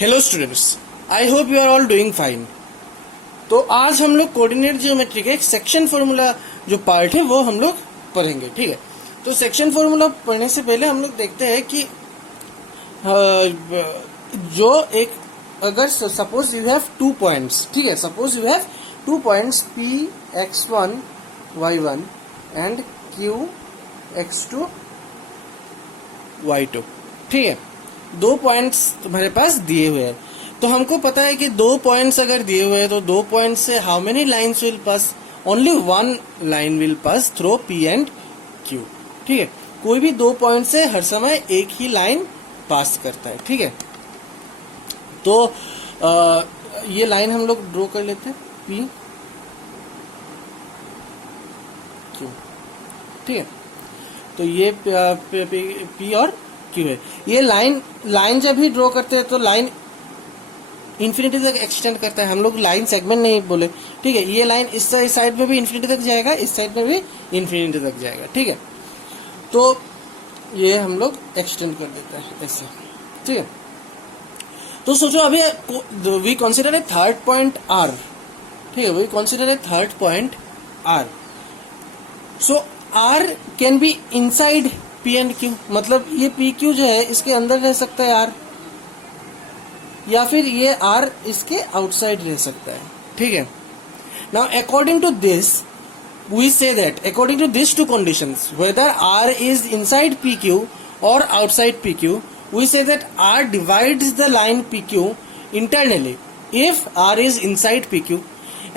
Hello students, I hope you are all doing fine. तो आज हम लोग कोऑर्डिनेट ज्योमेट्री के एक सेक्शन फॉर्मूला जो पार्ट है वो हम लोग पढ़ेंगे। ठीक है, तो सेक्शन फॉर्मूला पढ़ने से पहले हम लोग देखते हैं कि जो एक अगर सपोज यू हैव 2 पॉइंट्स, ठीक है, suppose you have 2 points P x1 y1 and Q x2 y2, ठीक है, 2 पॉइंट्स तुम्हारे पास दिए हुए हैं। तो हमको पता है कि 2 पॉइंट्स अगर दिए हुए हैं तो 2 पॉइंट्स से how many lines will pass, only 1 line will pass through P and Q, ठीक है। कोई भी 2 पॉइंट से हर समय एक ही लाइन पास करता है, ठीक है। तो ये लाइन हम लोग ड्रॉ कर लेते हैं P Q, ठीक है। तो ये P और Q है। ये लाइन जब भी ड्रॉ करते हैं तो लाइन इन्फिनिटी तक एक्सटेंड करता है। हम लोग लाइन सेगमेंट नहीं बोले, ठीक है। ये लाइन इस साइड में भी इन्फिनिटी तक जाएगा, इस साइड में भी इन्फिनिटी तक जाएगा, ठीक है। तो ये हम लोग एक्सटेंड कर देते हैं ऐसे, ठीक है। तो सोचो अभी we consider a third point R, ठीक है, we consider a third point R। So R can be inside P and Q, मतलब ये PQ जो है इसके अंदर रह सकता है R, या फिर ये R इसके आउटसाइड रह सकता है, ठीक है। Now according to this we say that according to this two conditions whether R is inside PQ और outside PQ, we say that R divides the line PQ internally if R is inside PQ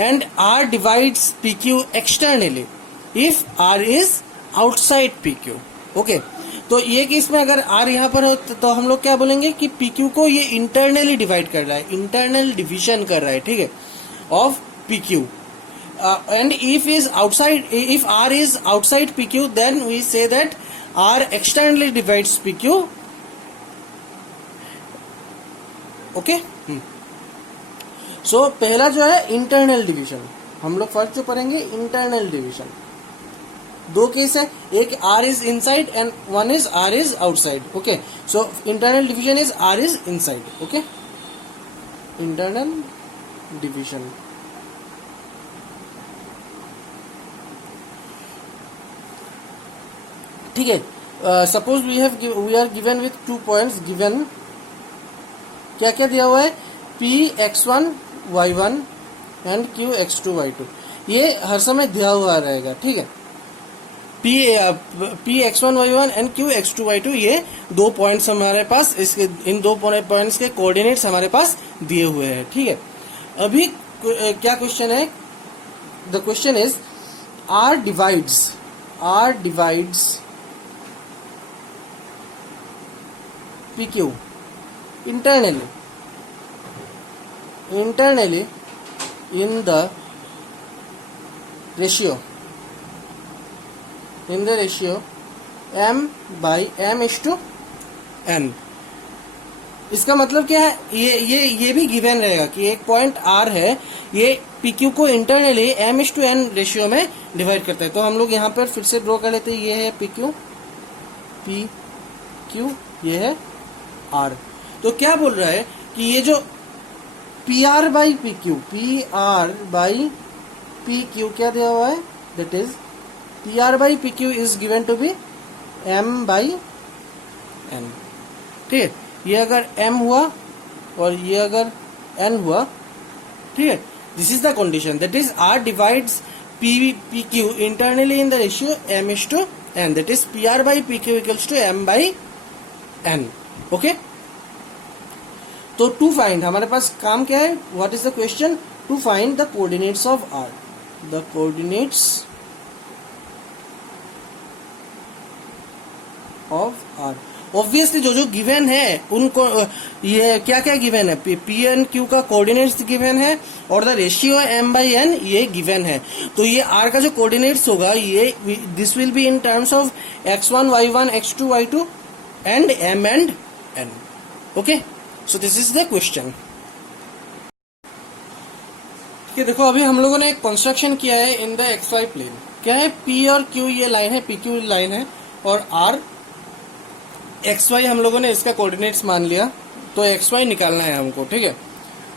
and R divides PQ externally if R is outside PQ, okay। तो ये case में अगर R यहाँ पर हो तो हम लोग क्या बोलेंगे कि PQ को ये इंटरनली डिवाइड कर रहा है, इंटरनल डिविजन कर रहा है, ठीक है, of PQ। And if R is outside PQ then we say that R externally divides PQ, okay. So पहला जो है इंटरनल डिवीजन, हम लोग फर्स्ट जो पढ़ेंगे इंटरनल डिवीजन। 2 केस है, एक R is inside and one is R is outside, okay. So internal division is R is inside, okay, internal division. ठीक है, suppose we are given with 2 points given, क्या क्या दिया हुआ है, P x1 y1 and Q x2 y2, ये हर समय दिया हुआ रहेगा, ठीक है। P x1 y1 and Q x2 y2, ये 2 पॉइंट्स हमारे पास, इसके इन 2 पॉइंट्स के कोऑर्डिनेट्स हमारे पास दिए हुए हैं, ठीक है। अभी क्या क्वेश्चन है, the question is R divides PQ internally in the ratio m/m/n। इसका मतलब क्या है, ये भी गिवन रहेगा कि एक पॉइंट R है, ये PQ को इंटरनली m/n रेशियो में डिवाइड करता है। तो हम लोग यहाँ पर फिर से ड्रॉ कर लेते हैं, ये है PQ, ये है R। तो क्या बोल रहा है कि ये जो PR बाई PQ क्या दिया हुआ है, that is PR by PQ is given to be m/n, ठीक है। ये अगर m हुआ और ये अगर n हुआ, ठीक है, this is the condition, that is R divides PQ internally in the ratio m/n, that is PR by PQ equals to m/n, okay. तो टू फाइंड हमारे पास काम क्या है, what is the question, to find the coordinates of R, the coordinates of R। Obviously जो given है उनको, ये क्या क्या गिवन है, P एंड Q का कोऑर्डिनेट्स गिवन है और द रेशियो m/n ये गिवन है। तो ये R का जो कोऑर्डिनेट्स होगा, ये this will be in terms of x1 y1 x2 y2 and m and n, okay. So this is the question. ठीक है, देखो अभी हम लोगों ने एक कंस्ट्रक्शन किया है इन द xy प्लेन। क्या है, P और Q ये लाइन है, PQ लाइन है, और R xy हम लोगों ने इसका कोऑर्डिनेट्स मान लिया, तो एक्स वाई निकालना है हमको, ठीक है।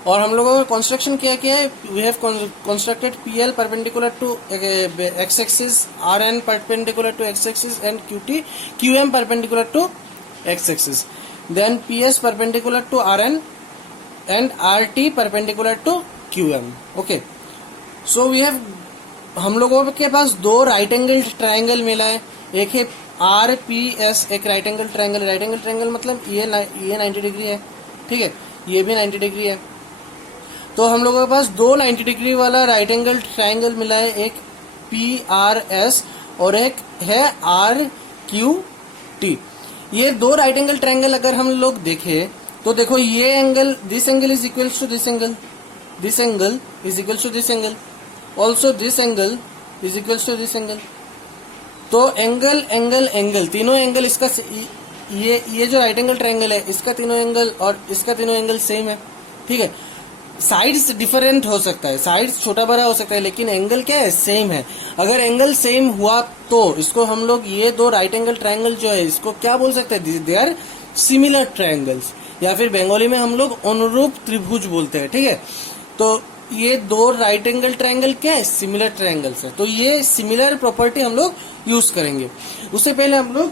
और हम लोगों का कंस्ट्रक्शन क्या किया है, we have constructed P L perpendicular to X axis, R N perpendicular to X axis and Q T Q M perpendicular to X axis, then P S perpendicular to R N and R T perpendicular to Q M. Okay, so we have, हम लोगों के पास दो right angle triangle मिला है, एक है R P S, एक right angle triangle. Right angle triangle मतलब ये 90 डिग्री है, ठीक है, ये भी 90 डिग्री है। तो हम लोगों के पास दो 90 डिग्री वाला राइट एंगल ट्राइंगल मिला है, एक पी आर एस और एक है आर क्यू टी। ये दो राइट एंगल ट्राइंगल अगर हम लोग देखें तो देखो, ये angle, this angle is equals to this angle, this angle is equals to this angle, also this angle is equals to this angle. तो एंगल एंगल एंगल, तीनों एंगल इसका, ये जो राइट एंगल ट्राइंगल है इसका तीनों एंगल और इसका तीनों एंगल सेम है, ठीक है। साइड्स डिफरेंट हो सकता है, साइड्स छोटा बड़ा हो सकता है, लेकिन एंगल क्या है, सेम है। अगर एंगल सेम हुआ तो इसको हम लोग, ये दो राइट एंगल ट्राइंगल जो है इसको क्या बोल सकते हैं, दे आर सिमिलर ट्राइंगल्स, या फिर बंगाली में हम लोग अनुरूप त्रिभुज बोलते हैं, ठीक है। तो ये दो राइट एंगल ट्राइंगल क्या है, सिमिलर ट्राइंगल्स है। तो ये सिमिलर प्रॉपर्टी हम लोग यूज करेंगे। उससे पहले हम लोग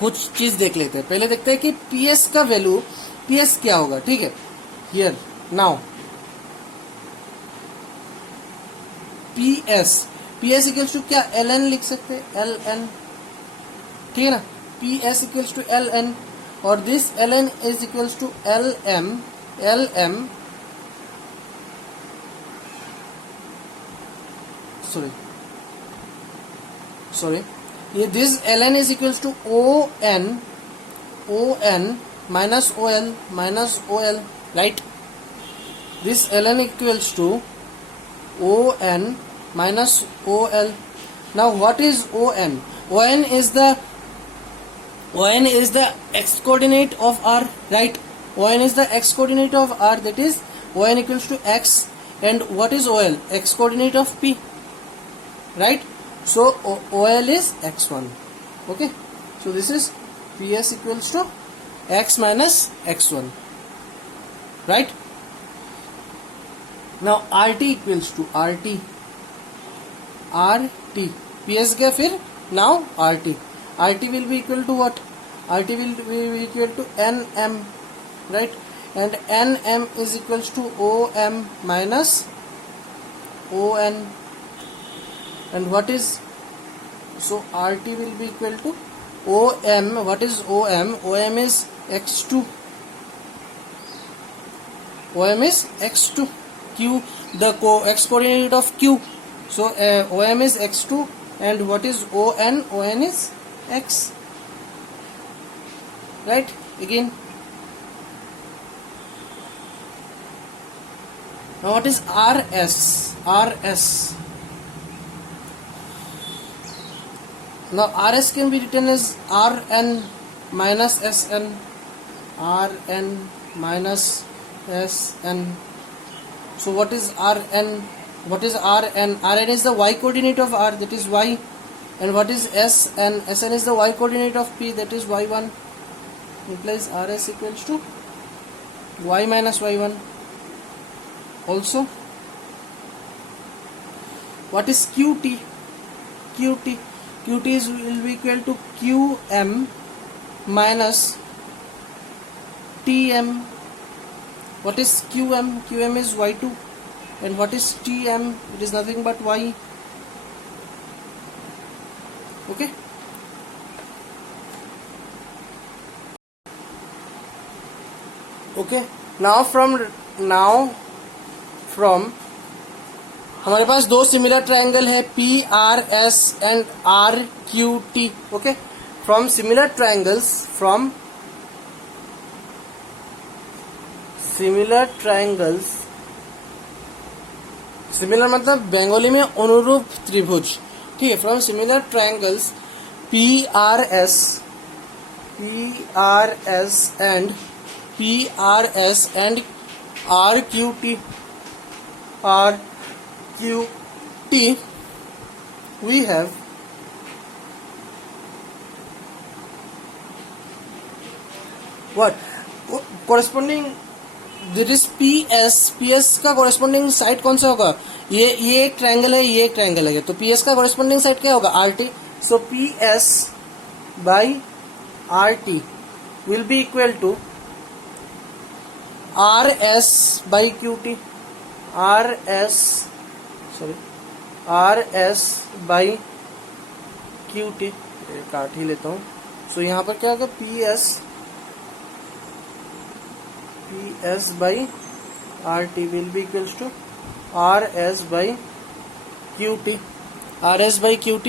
कुछ चीज देख लेते हैं। पहले देखते हैं कि पी एस का वैल्यू, पी एस क्या होगा, ठीक है। Here now P S equals to क्या, एल एन लिख सकते हैं, एल एन, ठीक है ना। P S equals to L N और this L N is equals to L M sorry, ये this ln is equals to on minus ol, right? This ln equals to on minus ol. Now what is on? On is the x coordinate of r, right? On is the x coordinate of r, that is on equals to x. And what is ol? X coordinate of p, right? So ol is x1. Okay, so this is ps equals to x minus x1, right? Now rt equals to rt ps गया, फिर now rt will be equal to what? rt will be equal to nm, right? And nm is equals to om minus on. And what is, so RT will be equal to OM. What is OM? OM is x2. OM is x2. Q, the x coordinate of Q. So OM is x2. And what is ON? ON is x. Right? Again. Now what is RS? RS. Now RS can be written as Rn minus Sn, Rn minus Sn. So what is Rn? What is Rn? Rn is the y coordinate of r, that is y. And what is Sn? Sn is the y coordinate of p, that is y1. Implies Rs equals to y minus y1. Also, what is Qt? Qt will be equal to Qm minus Tm. What is Qm? Qm is y2. And what is Tm? It is nothing but y. Okay. Okay. Now from हमारे पास दो similar triangle है P R S and R Q T. Okay, from similar triangles, similar मतलब बंगाली में अनुरूप त्रिभुज, ठीक है। From similar triangles P R S and R Q T we have what? Corresponding that is PS का corresponding side कौन सा होगा? ये एक ट्रायंगल है, ये एक ट्रायंगल है, तो पीएस का कोरेस्पोंडिंग साइड क्या होगा? RT. So PS by RT will be equal to RS by QT. RS by QT काट ही लेता हूँ. सो यहाँ पर क्या होगा? PS by RT will be equals to RS by QT. RS by QT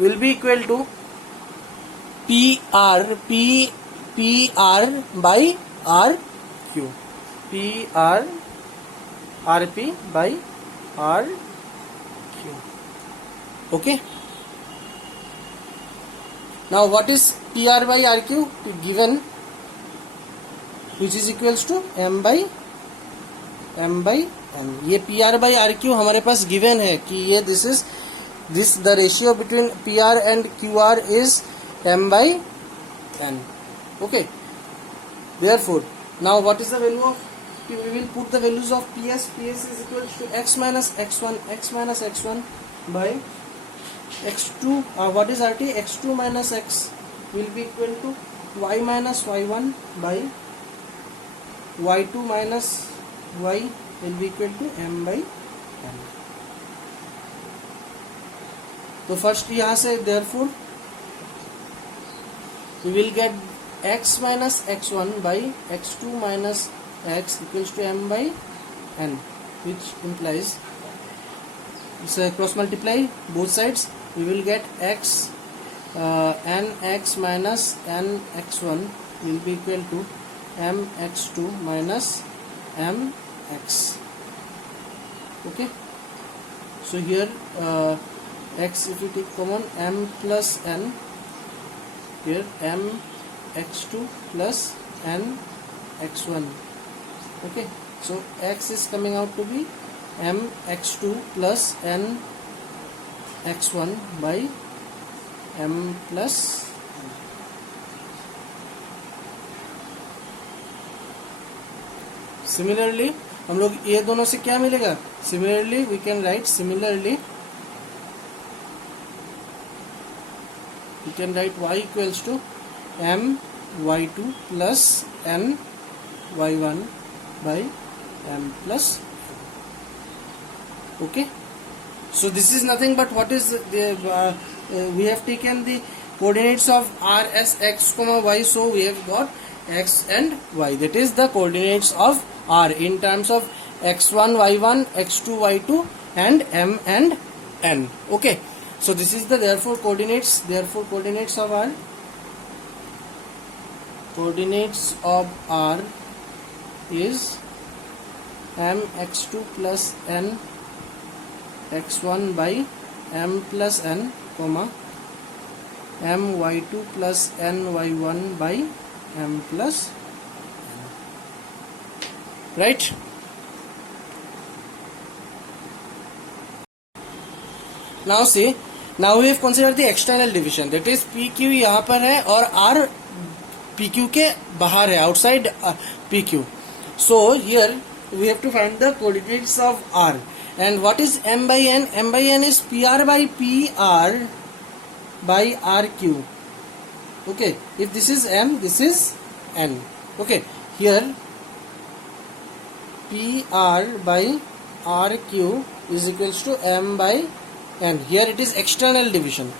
will be equal to PR by RQ. RP by RQ. Okay. Now what is PR by RQ? Given, which is equals to M by N. ये PR by RQ हमारे पास given है कि ये this the ratio between PR and QR is M by N. Okay. Therefore, now what is the value of? We will put the values of PS. PS is equal to x minus x1 by x2. What is RT? x2 minus x will be equal to y minus y1 by y2 minus y will be equal to m by n. तो first यहाँ से therefore we will get x minus x1 by x2 minus x equals to m by n, which implies cross multiply both sides. We will get x nx minus nx1 will be equal to mx2 minus mx. Okay. So here x, if you take common, m plus n, here m x2 plus n x1. Okay, so x is coming out to be m x2 plus n x1 by m plus n. Similarly हम लोग ये दोनों से क्या मिलेगा? Similarly we can write y equals to m y2 plus n y1 by m plus n. Okay, so this is nothing but what is the we have taken the coordinates of r as x comma y, so we have got x and y, that is the coordinates of r in terms of x1 y1, x2 y2 and m and n. Okay, so this is the therefore coordinates of r is m x2 plus n x1 by m plus n comma m y2 plus n y1 by m plus n. Right? Now see, now we have considered the external division, that is PQ यहाँ पर है और R PQ के बाहर है, outside PQ. So here we have to find the coordinates of R. And what is m by n? M by n is PR by PR by RQ. Okay, if this is m, this is n. Okay, here PR by RQ is equals to m by n. Here it is external division.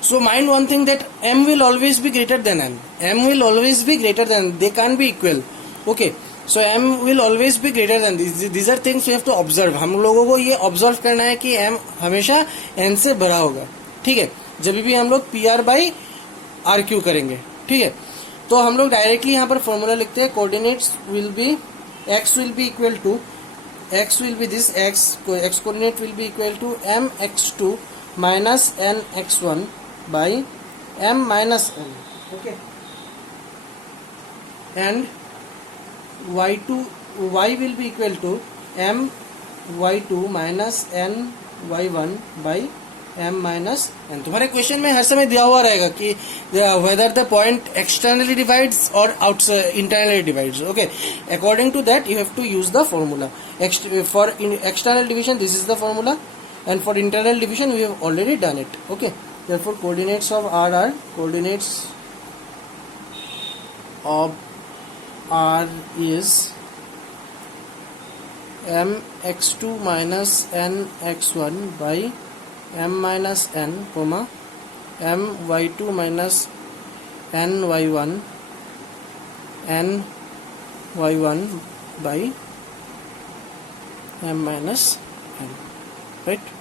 So mind one thing, that m will always be greater than n. M will always be greater than, they can't be equal. Okay, so m will always be greater than. These are things we have to observe. हम लोगों को ये observe करना है कि m हमेशा n से बड़ा होगा. ठीक है, जब भी हम लोग PR by RQ करेंगे. ठीक है, तो हम लोग डायरेक्टली यहाँ पर फॉर्मूला लिखते हैं. Coordinates will be, x will be equal to, x will be this x coordinate will be equal to m x2 minus n x1 by m minus n. Okay, and y will be equal to m y2 minus n y1 by m minus n। तुम्हारे question में हर समय दिया हुआ रहेगा कि whether the point externally divides और internally divides. Okay, according to that you have to use the formula. For external division this is the formula, and for internal division we have already done it. Okay, therefore coordinates of r are coordinates of r is mx2 minus nx1 by m minus n, comma my2 minus ny1 ny1 by m minus n, right?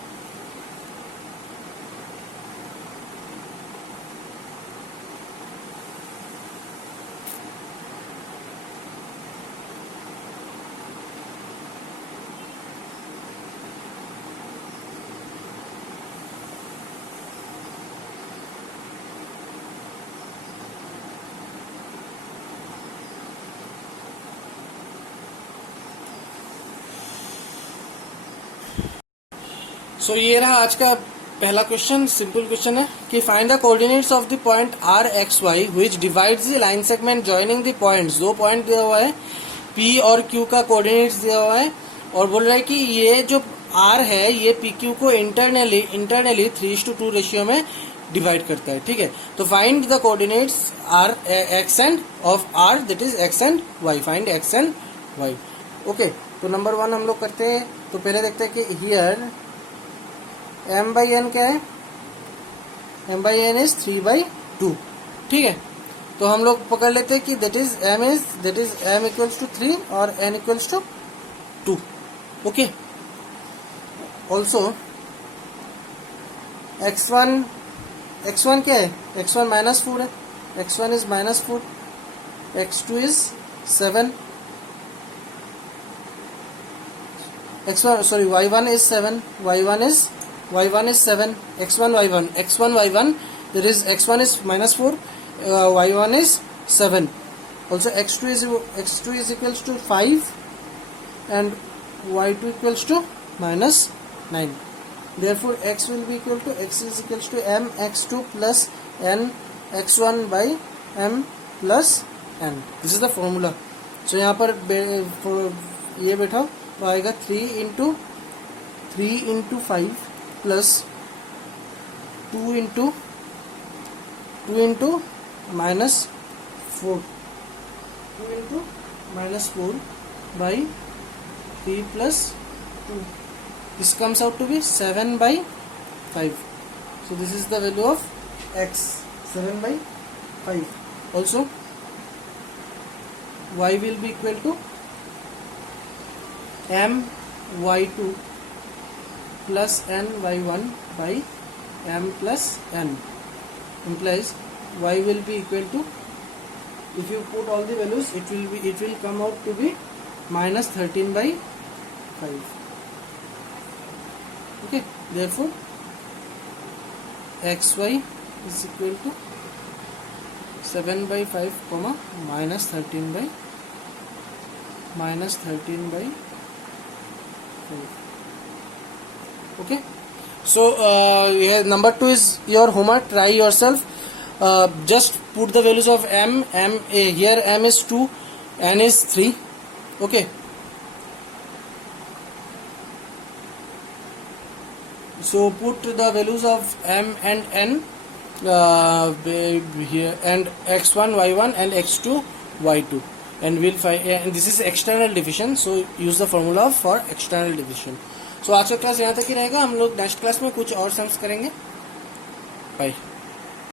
सो ये रहा आज का पहला question. Simple question है कि find the coordinates of the point R X Y which divides the line segment joining the points. दो point दिया हुआ है, पी और क्यू का कोऑर्डिनेट्स दिया हुआ है और बोल रहा है कि ये जो आर है ये पी क्यू को इंटरनली 3:2 रेशियो में डिवाइड करता है। ठीक है, तो find the coordinates R X and of R, that is X and Y. Find X and Y. Okay, तो नंबर 1 हम लोग करते हैं। तो पहले देखते हैं कि हियर m बाई एन क्या है, m बाई एन इज 3/2। ठीक है, तो हम लोग पकड़ लेते हैं कि that is m equals to 3 और n equals to 2। Okay, also x1 क्या है, x1 -4 है, x1 is -4, x2 is 7, y1 is 7, y1 is 7, x1 y1, there is x1 is -4, y1 is 7. Also x2 is equals to 5 and y2 equals to -9. Therefore x will be equal to x is equals to m x2 plus n x1 by m plus n. This is the formula. So यहाँ पर ये बैठा तो आएगा 3 into 5 plus 2 into -4 by 3 plus 2. This comes out to be 7/5. So this is the value of x, 7/5. Also y will be equal to m y2 plus n y1 by m plus n, implies y will be equal to, if you put all the values it will come out to be -13/5. Okay, therefore xy is equal to 7/5 comma -13/5. Okay, so yeah, number 2 is your homework. Try yourself. Just put the values of m. Here m is 2, n is 3. Okay, so put the values of m and n here, and x1 y1 and x2 y2, and we'll find, and this is external division, so use the formula for external division. So आज का class यहाँ तक ही रहेगा। हम लोग next class में कुछ और सम्स करेंगे। बाय।